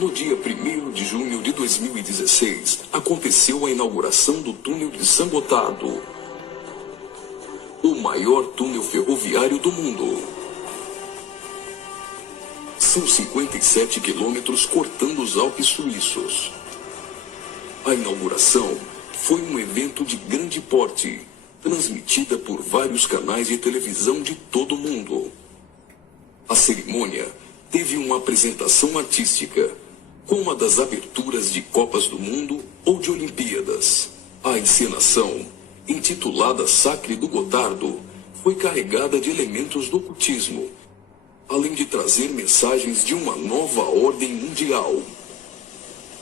No dia 1º de junho de 2016, aconteceu a inauguração do túnel de San Gotardo, o maior túnel ferroviário do mundo. São 57 quilômetros cortando os Alpes suíços. A inauguração foi um evento de grande porte, transmitida por vários canais de televisão de todo o mundo. A cerimônia teve uma apresentação artística, como uma das aberturas de Copas do Mundo ou de Olimpíadas. A encenação, intitulada Sacre do Gotardo, foi carregada de elementos do ocultismo, além de trazer mensagens de uma nova ordem mundial.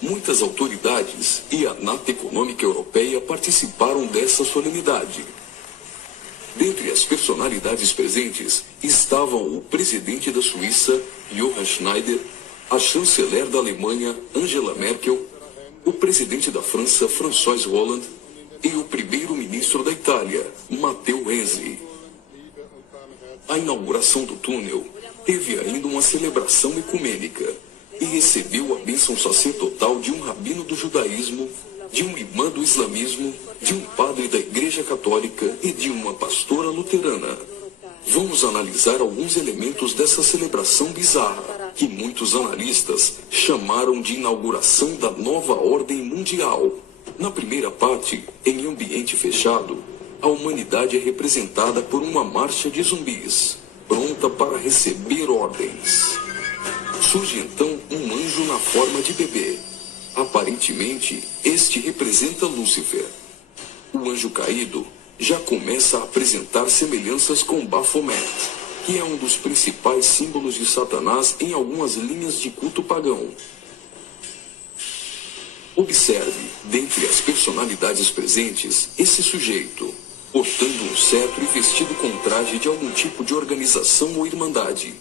Muitas autoridades e a ANAT Econômica Europeia participaram dessa solenidade. Dentre as personalidades presentes estavam o presidente da Suíça, Johann Schneider, a chanceler da Alemanha, Angela Merkel, o presidente da França, François Hollande, e o primeiro-ministro da Itália, Matteo Renzi. A inauguração do túnel teve ainda uma celebração ecumênica e recebeu a bênção sacerdotal de um rabino do judaísmo, de um imã do islamismo, de um padre da Igreja Católica e de uma pastora luterana. Vamos analisar alguns elementos dessa celebração bizarra, que muitos analistas chamaram de inauguração da nova ordem mundial. Na primeira parte, em ambiente fechado, a humanidade é representada por uma marcha de zumbis, pronta para receber ordens. Surge então um anjo na forma de bebê. Aparentemente, este representa Lúcifer. O anjo caído já começa a apresentar semelhanças com Baphomet, que é um dos principais símbolos de Satanás em algumas linhas de culto pagão. Observe, dentre as personalidades presentes, esse sujeito, portando um cetro e vestido com traje de algum tipo de organização ou irmandade.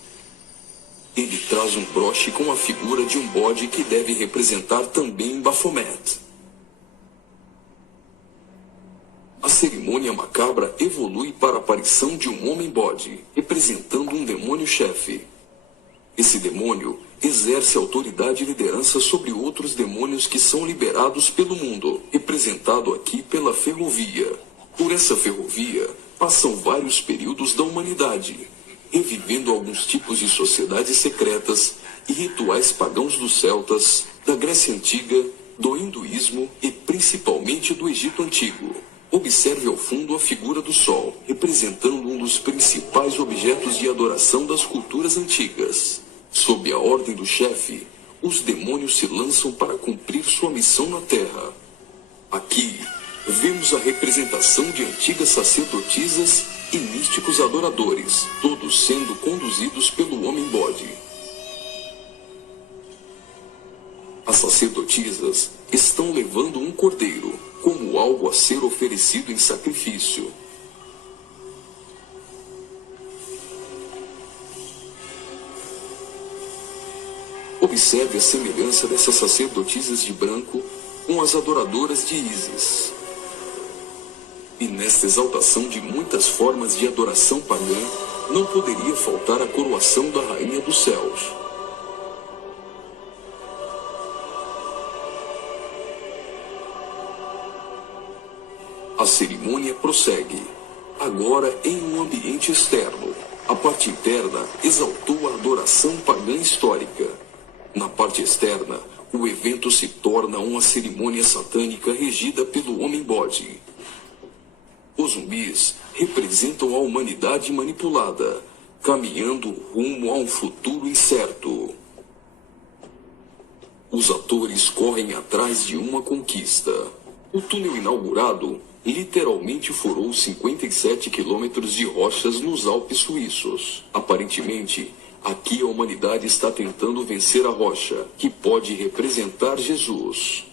Ele traz um broche com a figura de um bode que deve representar também Baphomet. A cerimônia macabra evolui para a aparição de um homem-bode, representando um demônio-chefe. Esse demônio exerce autoridade e liderança sobre outros demônios que são liberados pelo mundo, representado aqui pela ferrovia. Por essa ferrovia, passam vários períodos da humanidade, revivendo alguns tipos de sociedades secretas e rituais pagãos dos celtas, da Grécia Antiga, do hinduísmo e principalmente do Egito Antigo. Observe ao fundo a figura do Sol, representando um dos principais objetos de adoração das culturas antigas. Sob a ordem do chefe, os demônios se lançam para cumprir sua missão na Terra. Aqui, vemos a representação de antigas sacerdotisas e místicos adoradores, todos sendo conduzidos pelo homem-bode. As sacerdotisas estão levando um cordeiro, como algo a ser oferecido em sacrifício. Observe a semelhança dessas sacerdotisas de branco com as adoradoras de Ísis. E nesta exaltação de muitas formas de adoração pagã, não poderia faltar a coroação da Rainha dos Céus. A cerimônia prossegue, agora em um ambiente externo. A parte interna exaltou a adoração pagã histórica. Na parte externa, o evento se torna uma cerimônia satânica regida pelo homem-bode. Os zumbis representam a humanidade manipulada, caminhando rumo a um futuro incerto. Os atores correm atrás de uma conquista. O túnel inaugurado literalmente furou 57 quilômetros de rochas nos Alpes suíços. Aparentemente, aqui a humanidade está tentando vencer a rocha, que pode representar Jesus.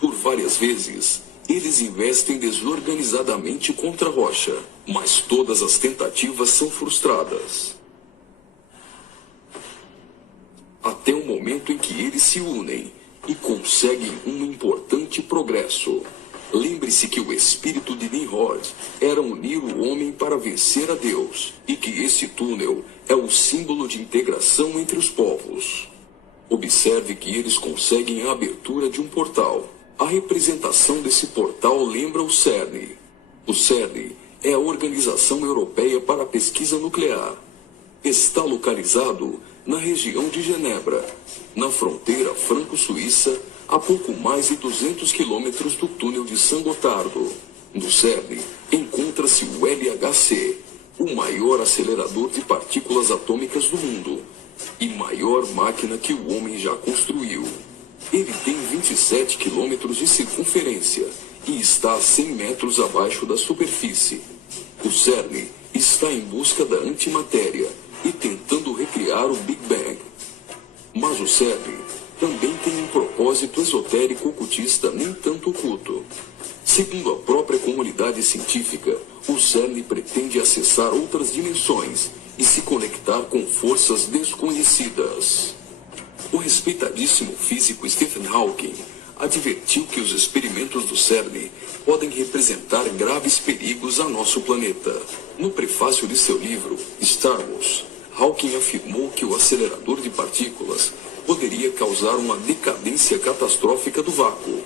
Por várias vezes, eles investem desorganizadamente contra a rocha, mas todas as tentativas são frustradas. Até o momento em que eles se unem e conseguem um importante progresso. Lembre-se que o espírito de Nimrod era unir o homem para vencer a Deus, e que esse túnel é o símbolo de integração entre os povos. Observe que eles conseguem a abertura de um portal. A representação desse portal lembra o CERN. O CERN é a Organização Europeia para a Pesquisa Nuclear. Está localizado na região de Genebra, na fronteira franco-suíça, a pouco mais de 200 quilômetros do túnel de Saint-Gothard. No CERN, encontra-se o LHC, o maior acelerador de partículas atômicas do mundo, e maior máquina que o homem já construiu. Ele tem 27 quilômetros de circunferência e está a 100 metros abaixo da superfície. O CERN está em busca da antimatéria e tentando recriar o Big Bang. Mas o CERN também tem um propósito esotérico ocultista nem tanto oculto. Segundo a própria comunidade científica, o CERN pretende acessar outras dimensões e se conectar com forças desconhecidas. O respeitadíssimo físico Stephen Hawking advertiu que os experimentos do CERN podem representar graves perigos a nosso planeta. No prefácio de seu livro, Star Wars, Hawking afirmou que o acelerador de partículas poderia causar uma decadência catastrófica do vácuo,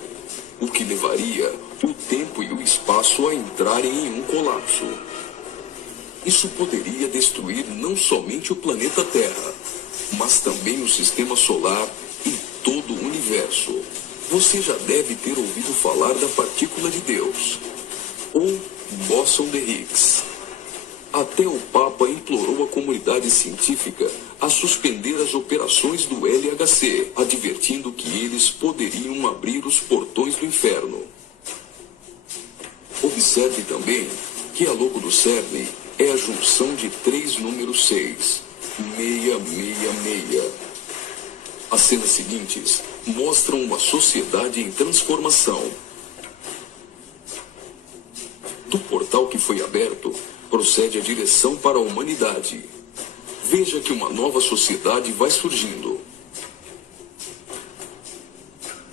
o que levaria o tempo e o espaço a entrarem em um colapso. Isso poderia destruir não somente o planeta Terra, mas também o sistema solar e todo o universo. Você já deve ter ouvido falar da partícula de Deus, ou bóson de Higgs. Até o Papa implorou a comunidade científica a suspender as operações do LHC, advertindo que eles poderiam abrir os portões do inferno. Observe também que a logo do CERN é a junção de 3 números 6, 666. As cenas seguintes mostram uma sociedade em transformação. Do portal que foi aberto, procede a direção para a humanidade. Veja que uma nova sociedade vai surgindo.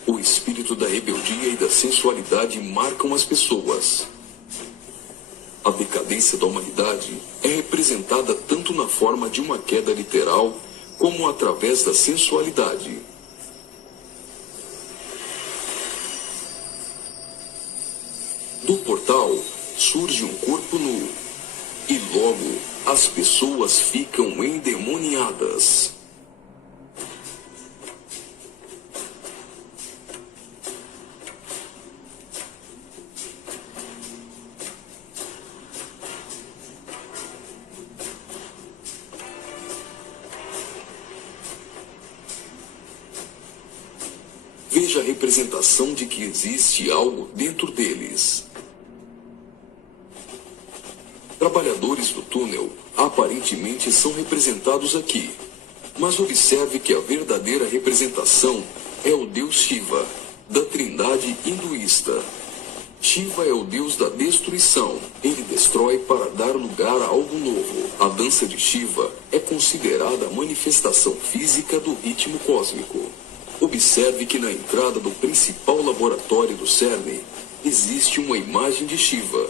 O espírito da rebeldia e da sensualidade marcam as pessoas. A decadência da humanidade é representada tanto na forma de uma queda literal, como através da sensualidade. Do portal surge um corpo nu, e logo as pessoas ficam endemoniadas. Veja a representação de que existe algo dentro deles. Trabalhadores do túnel aparentemente são representados aqui, mas observe que a verdadeira representação é o deus Shiva, da trindade hinduísta. Shiva é o deus da destruição. Ele destrói para dar lugar a algo novo. A dança de Shiva é considerada a manifestação física do ritmo cósmico. Observe que na entrada do principal laboratório do CERN existe uma imagem de Shiva.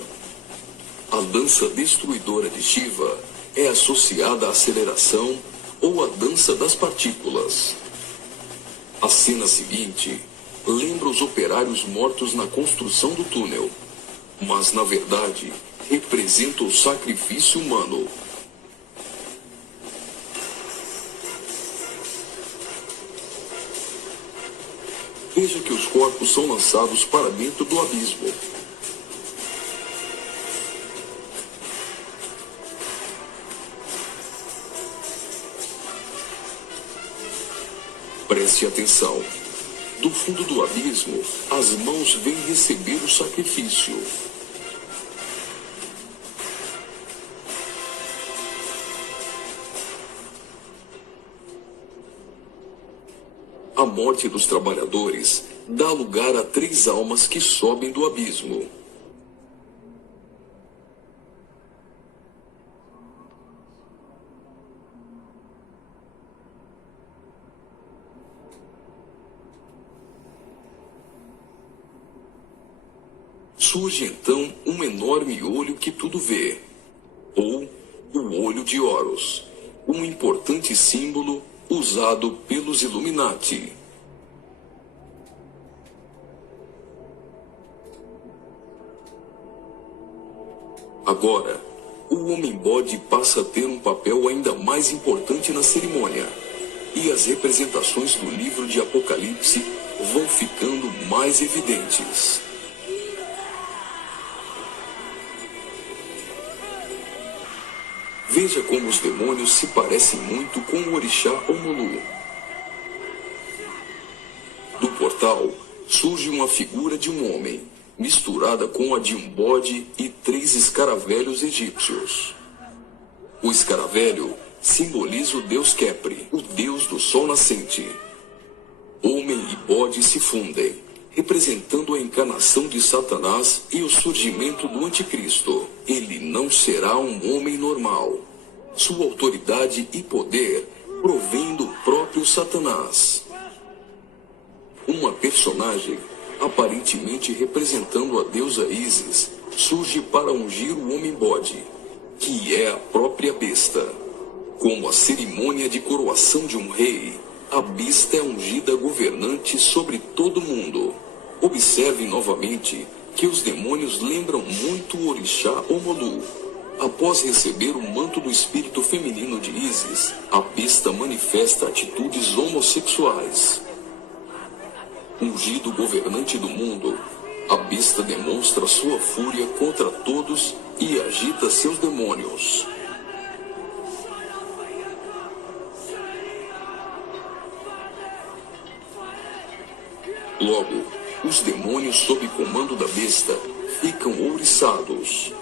A dança destruidora de Shiva é associada à aceleração ou à dança das partículas. A cena seguinte lembra os operários mortos na construção do túnel, mas na verdade representa o sacrifício humano. Veja que os corpos são lançados para dentro do abismo. Preste atenção. Do fundo do abismo, as mãos vêm receber o sacrifício. A morte dos trabalhadores dá lugar a 3 almas que sobem do abismo. surge então um enorme olho que tudo vê, ou o Olho de Horus, um importante símbolo usado pelos Illuminati. Agora, o homem-bode passa a ter um papel ainda mais importante na cerimônia, e as representações do livro de Apocalipse vão ficando mais evidentes. Veja como os demônios se parecem muito com o orixá Omolu. Do portal surge uma figura de um homem, misturada com a de um bode e 3 escaravelhos egípcios. O escaravelho simboliza o deus Khepri, o deus do sol nascente. Homem e bode se fundem, representando a encarnação de Satanás e o surgimento do anticristo. Ele não será um homem normal. Sua autoridade e poder provém do próprio Satanás. Uma personagem, aparentemente representando a deusa Ísis, surge para ungir o homem-bode, que é a própria besta. Como a cerimônia de coroação de um rei, a besta é ungida governante sobre todo mundo. Observe novamente que os demônios lembram muito o orixá Omolu. Após receber o manto do espírito feminino de Ísis, a besta manifesta atitudes homossexuais. Ungido governante do mundo, a besta demonstra sua fúria contra todos e agita seus demônios. Logo, os demônios sob comando da besta ficam ouriçados.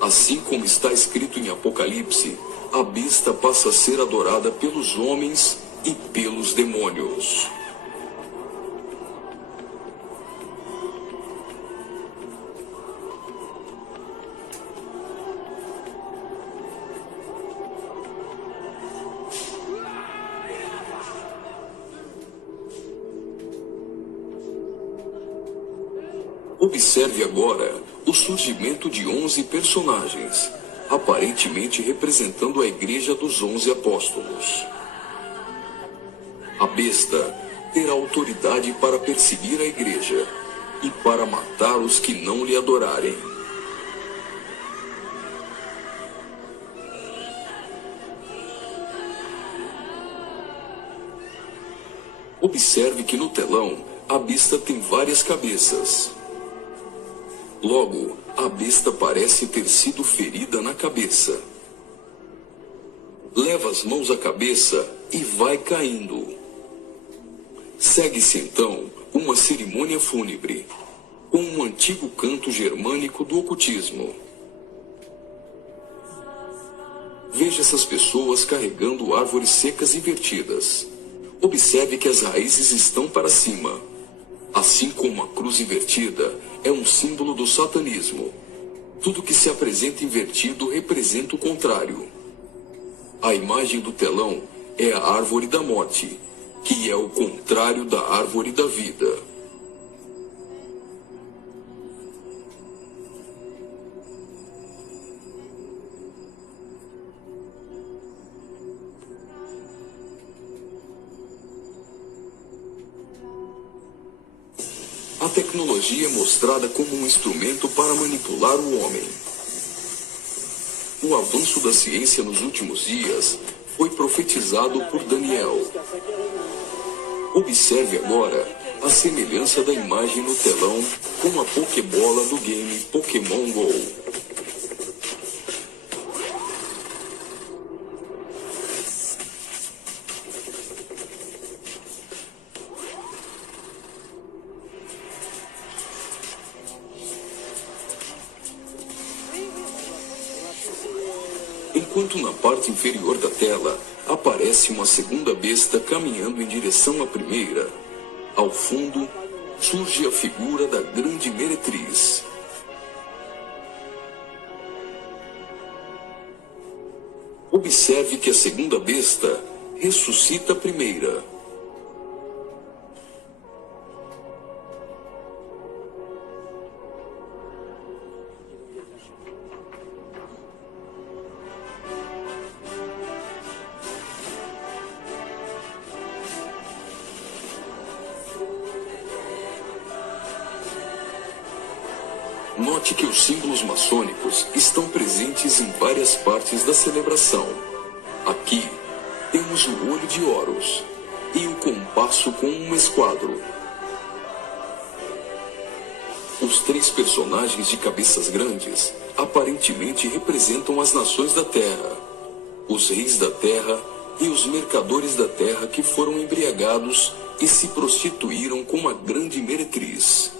Assim como está escrito em Apocalipse, a besta passa a ser adorada pelos homens e pelos demônios. Observe agora o surgimento de 11 personagens, aparentemente representando a Igreja dos 11 Apóstolos. A besta terá autoridade para perseguir a Igreja e para matar os que não lhe adorarem. Observe que no telão a besta tem várias cabeças. Logo, a besta parece ter sido ferida na cabeça. Leva as mãos à cabeça e vai caindo. Segue-se então uma cerimônia fúnebre, com um antigo canto germânico do ocultismo. Veja essas pessoas carregando árvores secas invertidas. Observe que as raízes estão para cima. Assim como a cruz invertida é um símbolo do satanismo, tudo que se apresenta invertido representa o contrário. A imagem do telão é a árvore da morte, que é o contrário da árvore da vida. A tecnologia é mostrada como um instrumento para manipular o homem. O avanço da ciência nos últimos dias foi profetizado por Daniel. Observe agora a semelhança da imagem no telão com a Pokébola do game Pokémon GO. Enquanto na parte inferior da tela aparece uma segunda besta caminhando em direção à primeira, ao fundo surge a figura da grande meretriz. Observe que a segunda besta ressuscita a primeira. Note que os símbolos maçônicos estão presentes em várias partes da celebração. Aqui, temos o olho de Horus e o compasso com um esquadro. Os três personagens de cabeças grandes aparentemente representam as nações da Terra, os reis da Terra e os mercadores da Terra que foram embriagados e se prostituíram com a grande meretriz.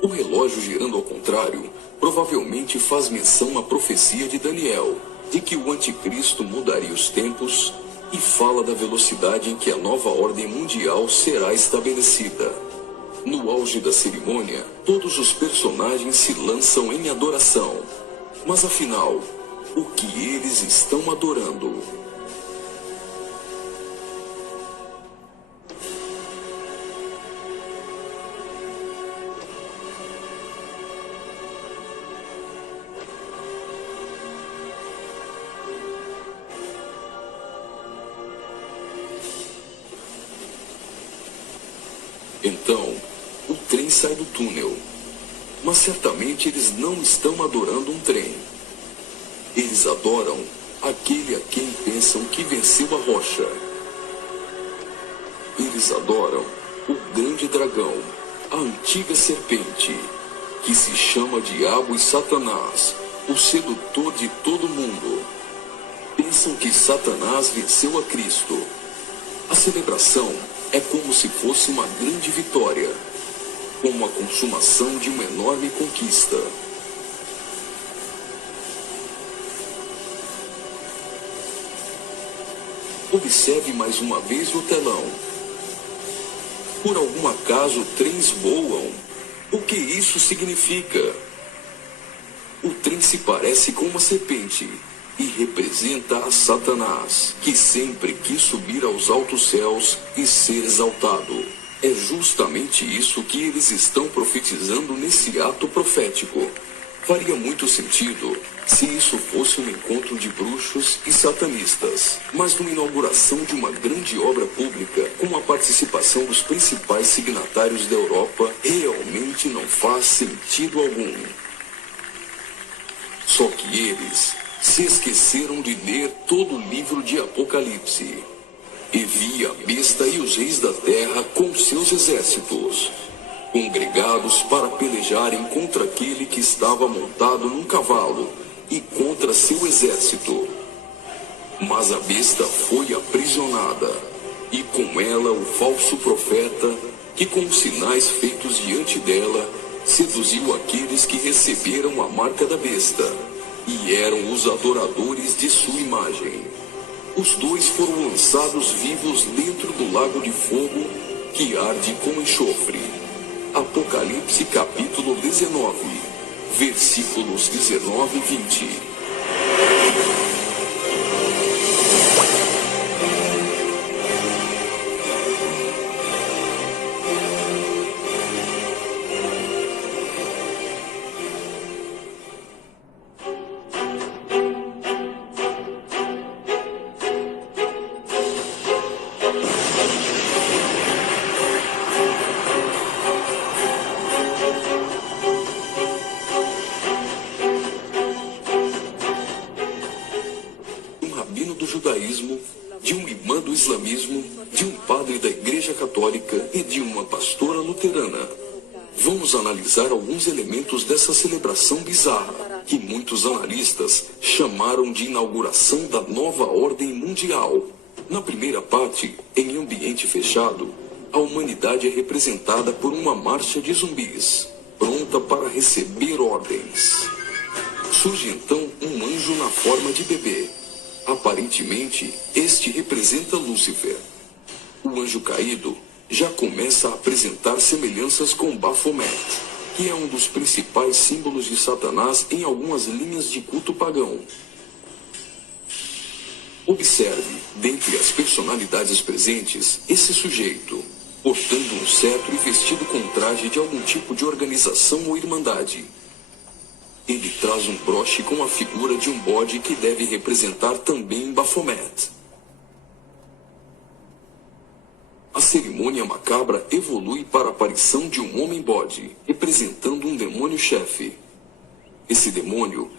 O relógio girando ao contrário provavelmente faz menção à profecia de Daniel, de que o anticristo mudaria os tempos, e fala da velocidade em que a nova ordem mundial será estabelecida. No auge da cerimônia, todos os personagens se lançam em adoração. Mas afinal, o que eles estão adorando? Então, o trem sai do túnel. Mas certamente eles não estão adorando um trem. Eles adoram aquele a quem pensam que venceu a rocha. Eles adoram o grande dragão, a antiga serpente, que se chama Diabo e Satanás, o sedutor de todo mundo. Pensam que Satanás venceu a Cristo. A celebração é como se fosse uma grande vitória, como a consumação de uma enorme conquista. Observe mais uma vez o telão. Por algum acaso trens voam? O que isso significa? O trem se parece com uma serpente e representa a Satanás, que sempre quis subir aos altos céus e ser exaltado. É justamente isso que eles estão profetizando nesse ato profético. Faria muito sentido se isso fosse um encontro de bruxos e satanistas, mas numa inauguração de uma grande obra pública, com a participação dos principais signatários da Europa, realmente não faz sentido algum. Só que eles se esqueceram de ler todo o livro de Apocalipse. E vi a besta e os reis da terra com seus exércitos, congregados para pelejarem contra aquele que estava montado num cavalo e contra seu exército. Mas a besta foi aprisionada, e com ela o falso profeta, que com os sinais feitos diante dela, seduziu aqueles que receberam a marca da besta, e eram os adoradores de sua imagem. Os dois foram lançados vivos dentro do lago de fogo, que arde com enxofre. Apocalipse capítulo 19, versículos 19 e 20. De um imã do islamismo, de um padre da Igreja Católica e de uma pastora luterana. Vamos analisar alguns elementos dessa celebração bizarra, que muitos analistas chamaram de inauguração da nova ordem mundial. Na primeira parte, em ambiente fechado, a humanidade é representada por uma marcha de zumbis, pronta para receber ordens. Surge então um anjo na forma de bebê. Aparentemente, este representa Lúcifer. O anjo caído já começa a apresentar semelhanças com Baphomet, que é um dos principais símbolos de Satanás em algumas linhas de culto pagão. Observe, dentre as personalidades presentes, esse sujeito, portando um cetro e vestido com traje de algum tipo de organização ou irmandade. Ele traz um broche com a figura de um bode que deve representar também Baphomet. A cerimônia macabra evolui para a aparição de um homem-bode, representando um demônio-chefe. Esse demônio